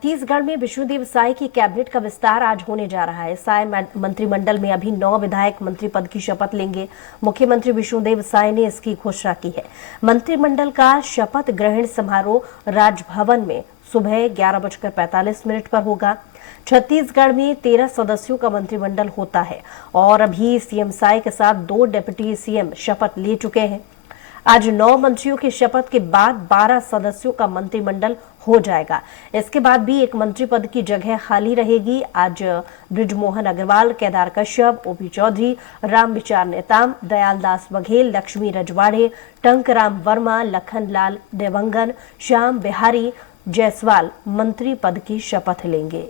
छत्तीसगढ़ में विष्णुदेव साय की कैबिनेट का विस्तार आज होने जा रहा है। साय मंत्रिमंडल में अभी 9 विधायक मंत्री पद की शपथ लेंगे। मुख्यमंत्री विष्णुदेव साय ने इसकी घोषणा की है। मंत्रिमंडल का शपथ ग्रहण समारोह राजभवन में सुबह 11:45 पर होगा। छत्तीसगढ़ में 13 सदस्यों का मंत्रिमंडल होता है और अभी सीएम साय के साथ 2 डिप्टी सीएम शपथ ले चुके हैं। आज 9 मंत्रियों की शपथ के बाद 12 सदस्यों का मंत्रिमंडल हो जाएगा। इसके बाद भी एक मंत्री पद की जगह खाली रहेगी। आज बृजमोहन अग्रवाल, केदार कश्यप, ओपी चौधरी, रामविचार नेताम, दयालदास बघेल, लक्ष्मी रजवाड़े, टंकराम वर्मा, लखनलाल देवंगन, श्याम बिहारी जायसवाल मंत्री पद की शपथ लेंगे।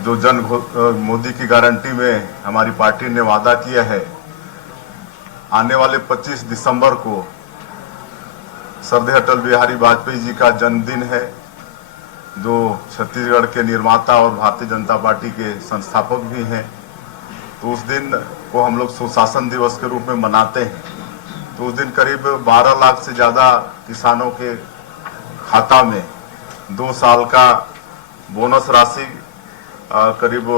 जो मोदी की गारंटी में हमारी पार्टी ने वादा किया है, आने वाले 25 दिसंबर को सरदार अटल बिहारी वाजपेयी जी का जन्मदिन है, जो छत्तीसगढ़ के निर्माता और भारतीय जनता पार्टी के संस्थापक भी हैं। तो उस दिन को हम लोग सुशासन दिवस के रूप में मनाते हैं। तो उस दिन करीब 12 लाख से ज़्यादा किसानों के खाता में 2 साल का बोनस राशि करीब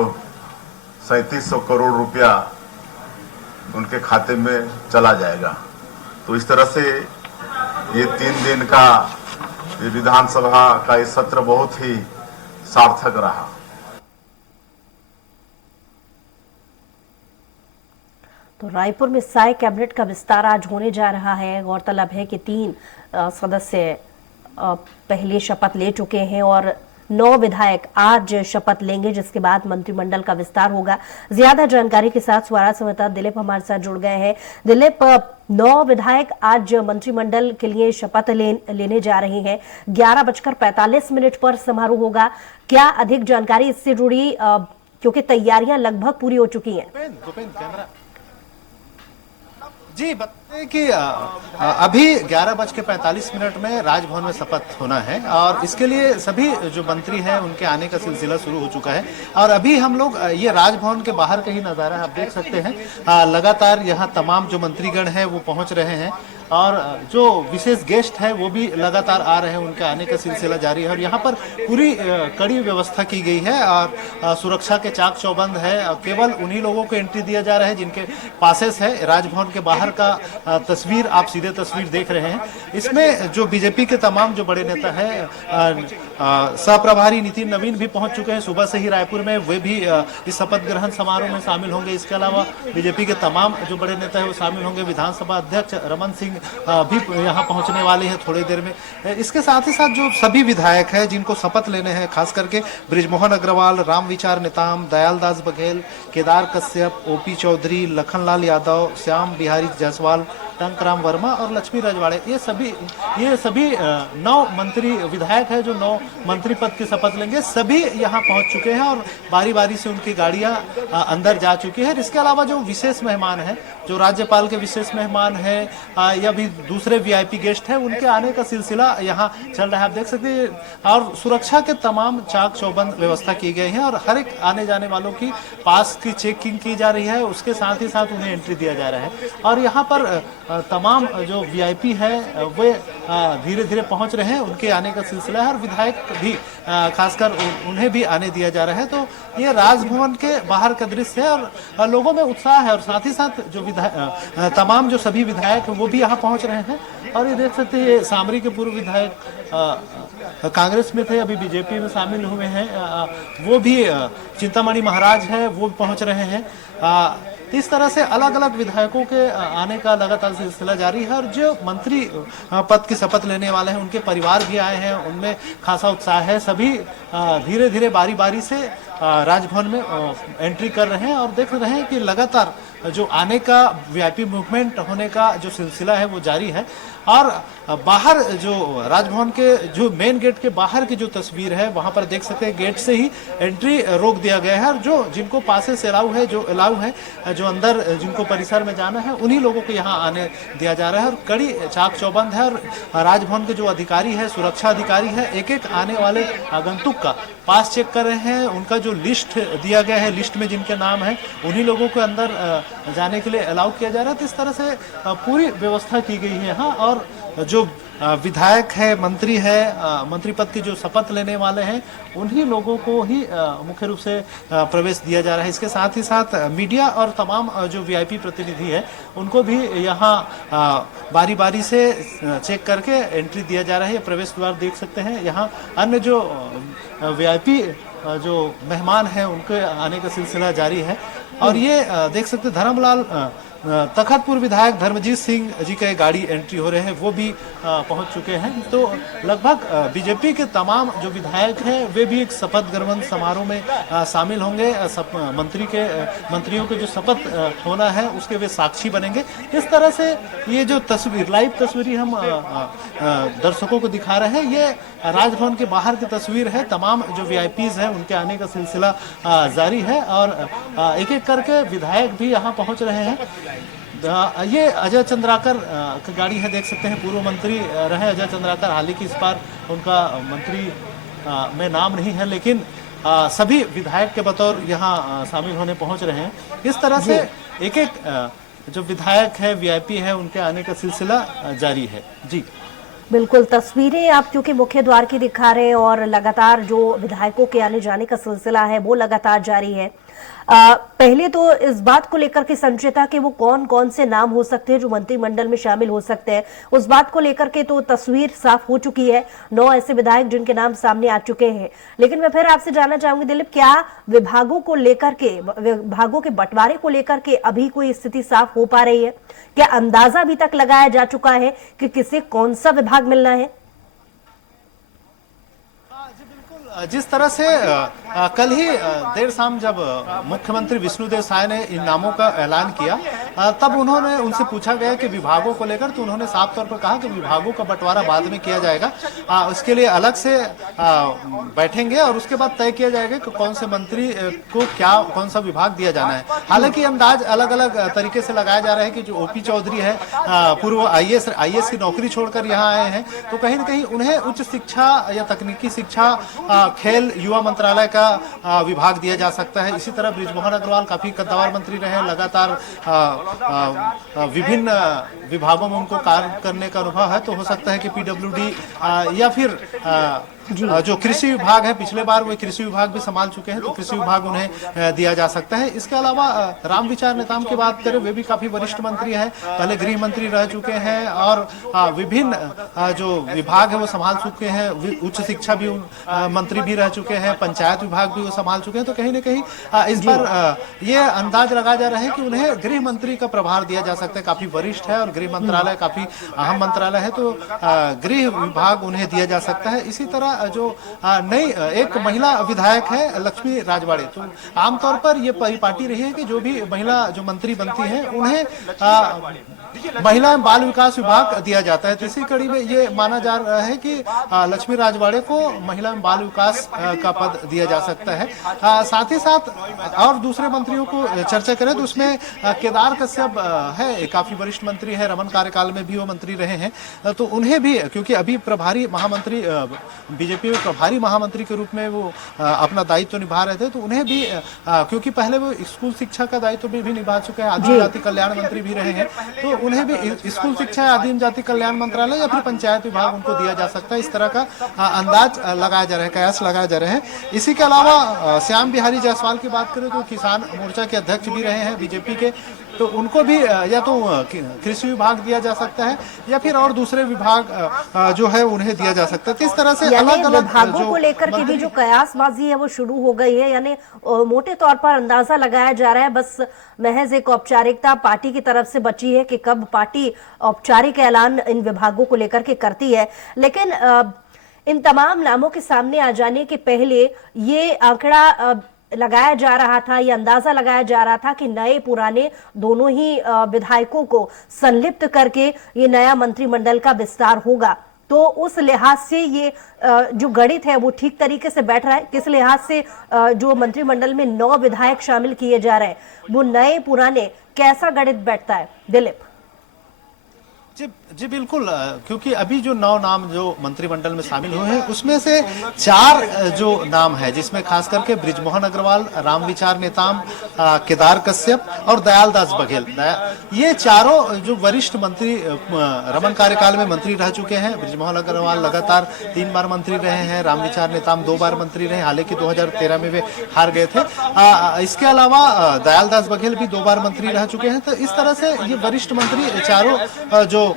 3700 करोड़ रुपया उनके खाते में चला जाएगा। तो इस तरह से ये 3 दिन का ये विधानसभा का ये सत्र बहुत ही सार्थक रहा। तो रायपुर में साय कैबिनेट का विस्तार आज होने जा रहा है। गौरतलब है कि 3 सदस्य पहले शपथ ले चुके हैं और 9 विधायक आज शपथ लेंगे, जिसके बाद मंत्रिमंडल का विस्तार होगा। ज्यादा जानकारी के साथ स्वराज संवाददाता दिलीप हमारे साथ जुड़ गए हैं। दिलीप, 9 विधायक आज मंत्रिमंडल के लिए शपथ लेने जा रहे हैं। 11:45 पर समारोह होगा। क्या अधिक जानकारी इससे जुड़ी, क्योंकि तैयारियां लगभग पूरी हो चुकी हैं? जी बताएं कि अभी 11:45 में राजभवन में शपथ होना है और इसके लिए सभी जो मंत्री हैं उनके आने का सिलसिला शुरू हो चुका है। और अभी हम लोग ये राजभवन के बाहर का ही नज़ारा आप देख सकते हैं। लगातार यहाँ तमाम जो मंत्रीगण हैं वो पहुँच रहे हैं और जो विशेष गेस्ट है वो भी लगातार आ रहे हैं, उनके आने का सिलसिला जारी है। और यहाँ पर पूरी कड़ी व्यवस्था की गई है और सुरक्षा के चाक चौबंद है। केवल उन्हीं लोगों को एंट्री दिया जा रहा है जिनके पासेस है। राजभवन के बाहर का तस्वीर आप सीधे तस्वीर देख रहे हैं। इसमें जो बीजेपी के तमाम जो बड़े नेता है, सहप्रभारी नितिन नवीन भी पहुंच चुके हैं सुबह से ही रायपुर में। वे भी इस शपथ ग्रहण समारोह में शामिल होंगे। इसके अलावा बीजेपी के तमाम जो बड़े नेता है वो शामिल होंगे। विधानसभा अध्यक्ष रमन सिंह भी यहाँ पहुंचने वाले हैं थोड़ी देर में। इसके साथ ही साथ जो सभी विधायक हैं जिनको शपथ लेने हैं, खास करके बृजमोहन अग्रवाल, रामविचार नेताम, दयालदास बघेल, केदार कश्यप, ओपी चौधरी, लखनलाल यादव, श्याम बिहारी जायसवाल, टंकराम वर्मा और लक्ष्मी रजवाड़े, ये सभी 9 मंत्री विधायक है जो 9 मंत्री पद की शपथ लेंगे। सभी यहाँ पहुँच चुके हैं और बारी बारी से उनकी गाड़ियाँ अंदर जा चुकी है। इसके अलावा जो विशेष मेहमान है, जो राज्यपाल के विशेष मेहमान है या भी दूसरे वीआईपी गेस्ट हैं, उनके आने का सिलसिला यहाँ चल रहा है, आप देख सकते हैं। और सुरक्षा के तमाम चाक चौबंद व्यवस्था की गई है और हर एक आने जाने वालों की पास की चेकिंग की जा रही है। उसके साथ ही साथ उन्हें एंट्री दिया जा रहा है। और यहाँ पर तमाम जो वीआईपी है वे धीरे धीरे पहुँच रहे हैं, उनके आने का सिलसिला है। और विधायक भी खासकर उन्हें भी आने दिया जा रहा है। तो ये राजभवन के बाहर का दृश्य है और लोगों में उत्साह है। और साथ ही साथ जो तमाम जो सभी विधायक वो भी यहाँ पहुँच रहे हैं। और ये देख सकते हैं सामरी के पूर्व विधायक कांग्रेस में थे, अभी बीजेपी में शामिल हुए हैं। वो भी चिंतामणि महाराज है, वो पहुँच रहे हैं। इस तरह से अलग अलग विधायकों के आने का लगातार सिलसिला जारी है। और जो मंत्री पद की शपथ लेने वाले हैं उनके परिवार भी आए हैं, उनमें खासा उत्साह है। सभी धीरे धीरे बारी बारी से राजभवन में एंट्री कर रहे हैं और देख रहे हैं कि लगातार जो आने का वीआईपी मूवमेंट होने का जो सिलसिला है वो जारी है। और बाहर जो राजभवन के जो मेन गेट के बाहर की जो तस्वीर है वहां पर देख सकते हैं गेट से ही एंट्री रोक दिया गया है। और जो जिनको पासेस अलाउ है, जो अंदर जिनको परिसर में जाना है, उन्हीं लोगों को यहाँ आने दिया जा रहा है। और कड़ी चाक चौबंद है। और राजभवन के जो अधिकारी है, सुरक्षा अधिकारी है, एक एक आने वाले आगंतुक का पास चेक कर रहे हैं। उनका जो लिस्ट दिया गया है, लिस्ट में जिनके नाम है उन्हीं लोगों को अंदर जाने के लिए अलाउ किया जा रहा है। तो इस तरह से पूरी व्यवस्था की गई है यहाँ। और जो विधायक है, मंत्री है, मंत्री पद के जो शपथ लेने वाले हैं उन्हीं लोगों को ही मुख्य रूप से प्रवेश दिया जा रहा है। इसके साथ ही साथ मीडिया और तमाम जो वीआईपी प्रतिनिधि है उनको भी यहाँ बारी बारी से चेक करके एंट्री दिया जा रहा है। ये प्रवेश द्वार देख सकते हैं। यहाँ अन्य जो वीआईपी जो मेहमान हैं उनके आने का सिलसिला जारी है। और ये देख सकते हैं धर्मलाल तखतपुर विधायक धर्मजीत सिंह जी का गाड़ी एंट्री हो रहे हैं, वो भी पहुंच चुके हैं। तो लगभग बीजेपी के तमाम जो विधायक हैं वे भी एक शपथ ग्रहण समारोह में शामिल होंगे। मंत्रियों के जो शपथ होना है उसके वे साक्षी बनेंगे। इस तरह से ये जो तस्वीर, लाइव तस्वीर हम दर्शकों को दिखा रहे हैं, ये राजभवन के बाहर की तस्वीर है। तमाम जो वीआईपीज हैं उनके आने का सिलसिला जारी है और एक एक करके विधायक भी यहाँ पहुंच रहे हैं। ये अजय चंद्राकर की गाड़ी है, देख सकते हैं। पूर्व मंत्री रहे अजय चंद्राकर, हालांकि इस बार उनका मंत्री में नाम नहीं है, लेकिन सभी विधायक के बतौर यहाँ शामिल होने पहुंच रहे हैं। इस तरह से एक एक जो विधायक है, वीआईपी है, उनके आने का सिलसिला जारी है। जी बिल्कुल, तस्वीरें आप क्योंकि मुख्य द्वार की दिखा रहे हैं और लगातार जो विधायकों के आने जाने का सिलसिला है वो लगातार जारी है। पहले तो इस बात को लेकर के संशय था कि वो कौन कौन से नाम हो सकते हैं जो मंत्रिमंडल में शामिल हो सकते हैं। उस बात को लेकर के तो तस्वीर साफ हो चुकी है, 9 ऐसे विधायक जिनके नाम सामने आ चुके हैं। लेकिन मैं फिर आपसे जानना चाहूंगी दिलीप, क्या विभागों को लेकर के, विभागों के बंटवारे को लेकर के अभी कोई स्थिति साफ हो पा रही है? क्या अंदाजा अभी तक लगाया जा चुका है कि किसे कौन सा विभाग मिलना है? जिस तरह से कल ही देर शाम जब मुख्यमंत्री विष्णुदेव साय ने इन नामों का ऐलान किया, तब उन्होंने उनसे पूछा गया कि विभागों को लेकर, तो उन्होंने साफ तौर पर कहा कि विभागों का बंटवारा बाद में किया जाएगा। उसके लिए अलग से बैठेंगे और उसके बाद तय किया जाएगा कि कौन से मंत्री को क्या, कौन सा विभाग दिया जाना है। हालांकि अंदाज अलग अलग तरीके से लगाया जा रहा है कि जो ओपी चौधरी है, पूर्व आईएएस की नौकरी छोड़कर यहाँ आए हैं, तो कहीं न कहीं उन्हें उच्च शिक्षा या तकनीकी शिक्षा, खेल, युवा मंत्रालय का विभाग दिया जा सकता है। इसी तरह बृजमोहन अग्रवाल काफी कद्दावर मंत्री रहे हैं, लगातार विभिन्न विभागों में उनको कार्य करने का अनुभव है। तो हो सकता है कि पीडब्ल्यूडी या फिर जो कृषि विभाग है, पिछले बार वो कृषि विभाग भी संभाल चुके हैं, तो कृषि विभाग उन्हें दिया जा सकता है। इसके अलावा रामविचार नेताम की बात करें, वे भी काफी वरिष्ठ मंत्री हैं, पहले गृह मंत्री रह चुके हैं और विभिन्न जो विभाग है वो संभाल चुके हैं। उच्च शिक्षा भी मंत्री भी रह चुके हैं, पंचायत विभाग भी वो संभाल चुके हैं। तो कहीं ना कहीं इस बार ये अंदाज लगाया जा रहा है कि उन्हें गृह मंत्री का प्रभार दिया जा सकता है। काफी वरिष्ठ है और गृह मंत्रालय काफी अहम मंत्रालय है, तो गृह विभाग उन्हें दिया जा सकता है। इसी तरह जो नई एक महिला विधायक है लक्ष्मी राजवाड़े, तो आमतौर पर ये परिपाटी रही है कि जो भी महिला जो मंत्री बनती हैं उन्हें महिला एवं बाल विकास विभाग दिया जाता है। तो इसी कड़ी में ये माना जा रहा है कि लक्ष्मी राजवाड़े को महिला एवं बाल विकास का पद दिया जा सकता है। साथ ही साथ और दूसरे मंत्रियों को चर्चा करें तो उसमें केदार कश्यप है, काफी वरिष्ठ मंत्री है, रमन कार्यकाल में भी वो मंत्री रहे हैं, तो उन्हें भी, क्योंकि अभी प्रभारी महामंत्री, बीजेपी में प्रभारी महामंत्री के रूप में वो अपना दायित्व निभा रहे थे, तो उन्हें भी, क्योंकि पहले वो स्कूल शिक्षा का दायित्व भी निभा चुके हैं, आदिम जाति कल्याण मंत्री भी रहे हैं, तो उन्हें भी स्कूल शिक्षा, आदिम जाति कल्याण मंत्रालय या फिर पंचायत विभाग उनको दिया जा सकता है। इस तरह का अंदाज लगाया जा रहा है, कयास लगाया जा रहे हैं। इसी के अलावा श्याम बिहारी जायसवाल की बात करें तो किसान मोर्चा के अध्यक्ष भी रहे हैं बीजेपी के, तो उनको भी या तो कृषि विभाग दिया जा सकता है या फिर और दूसरे विभाग जो है उन्हें दिया जा सकता है। किस तरह से अलग अलग विभागों को लेकर के भी जो कयासबाजी है वो शुरू हो गई है, यानी मोटे तौर पर अंदाजा लगाया जा रहा है, बस महज एक औपचारिकता पार्टी की तरफ से बची है कि कब पार्टी औपचारिक ऐलान इन विभागों को लेकर के करती है। लेकिन इन तमाम नामों के सामने आ जाने के पहले ये आंकड़ा लगाया जा रहा था, ये अंदाजा लगाया जा रहा था कि नए पुराने दोनों ही विधायकों को संलिप्त करके ये नया मंत्रिमंडल का विस्तार होगा। तो उस लिहाज से ये जो गणित है वो ठीक तरीके से बैठ रहा है। किस लिहाज से जो मंत्रिमंडल में 9 विधायक शामिल किए जा रहे हैं, वो नए पुराने कैसा गणित बैठता है दिलीप? जी बिल्कुल, क्योंकि अभी जो 9 नाम जो मंत्रिमंडल में शामिल हुए हैं उसमें से 4 जो नाम है, जिसमें खास करके बृजमोहन अग्रवाल, रामविचार नेताम, केदार कश्यप और दयालदास बघेल, ये चारों जो वरिष्ठ मंत्री रमन कार्यकाल में मंत्री रह चुके हैं। बृजमोहन अग्रवाल लगातार 3 बार मंत्री रहे हैं, रामविचार नेताम 2 बार मंत्री रहे, हालांकि 2013 में वे हार गए थे। इसके अलावा दयालदास बघेल भी 2 बार मंत्री रह चुके हैं। तो इस तरह से ये वरिष्ठ मंत्री चारों जो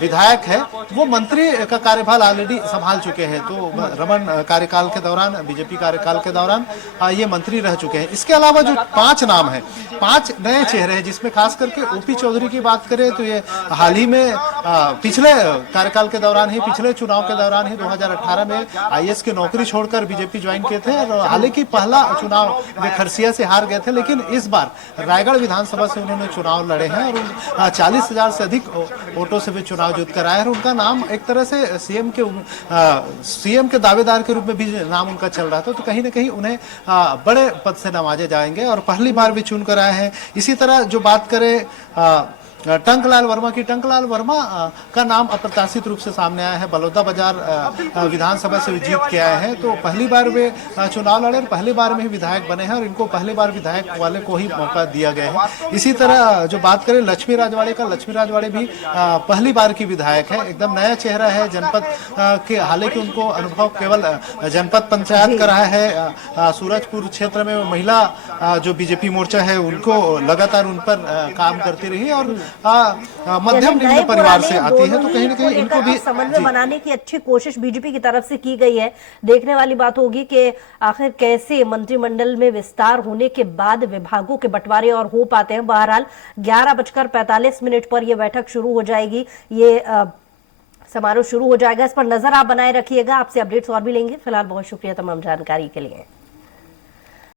विधायक है वो मंत्री का कार्यभार ऑलरेडी संभाल चुके हैं। तो रमन कार्यकाल के दौरान, बीजेपी कार्यकाल के दौरान ये मंत्री रह चुके हैं। इसके अलावा जो 5 नाम है, 5 नए चेहरे हैं, जिसमें खास करके ओपी चौधरी की बात करें तो ये हाल ही में पिछले कार्यकाल के दौरान ही, पिछले चुनाव के दौरान ही 2018 में आईएएस की नौकरी छोड़कर बीजेपी ज्वाइन किए थे और हालांकि पहला चुनाव वे खरसिया से हार गए थे, लेकिन इस बार रायगढ़ विधानसभा से उन्होंने चुनाव लड़े हैं और 40,000 से अधिक वोटों से भी चुनाव जीत कर आए हैं। उनका नाम एक तरह से सीएम के दावेदार के रूप में भी नाम उनका चल रहा था। तो कहीं ना कहीं उन्हें बड़े पद से नवाजे जाएंगे और पहली बार भी चुन कर आए हैं। इसी तरह जो बात करें टंकलाल वर्मा की, टंकलाल वर्मा का नाम अप्रत्याशित रूप से सामने आया है। बलौदा बाजार विधानसभा से जीत के आए हैं, तो पहली बार वे चुनाव लड़े और पहली बार में ही विधायक बने हैं और इनको पहली बार विधायक वाले को ही मौका दिया गया है। इसी तरह जो बात करें लक्ष्मी राजवाड़े का, लक्ष्मी राजवाड़े भी पहली बार की विधायक है, एकदम नया चेहरा है जनपद के। हालांकि उनको अनुभव केवल जनपद पंचायत का रहा है। सूरजपुर क्षेत्र में महिला जो बीजेपी मोर्चा है उनको लगातार उन पर काम करती रही और मध्यम निम्न परिवार से आती है। तो कहीं ना कहीं इनको भी समन्वय बनाने की अच्छी कोशिश बीजेपी की तरफ से की गई है। देखने वाली बात होगी कि आखिर कैसे मंत्रिमंडल में विस्तार होने के बाद विभागों के बंटवारे और हो पाते हैं। बहरहाल 11:45 पर यह बैठक शुरू हो जाएगी, ये समारोह शुरू हो जाएगा। इस पर नजर आप बनाए रखिएगा। आपसे अपडेट्स और भी लेंगे। फिलहाल बहुत शुक्रिया तमाम जानकारी के लिए।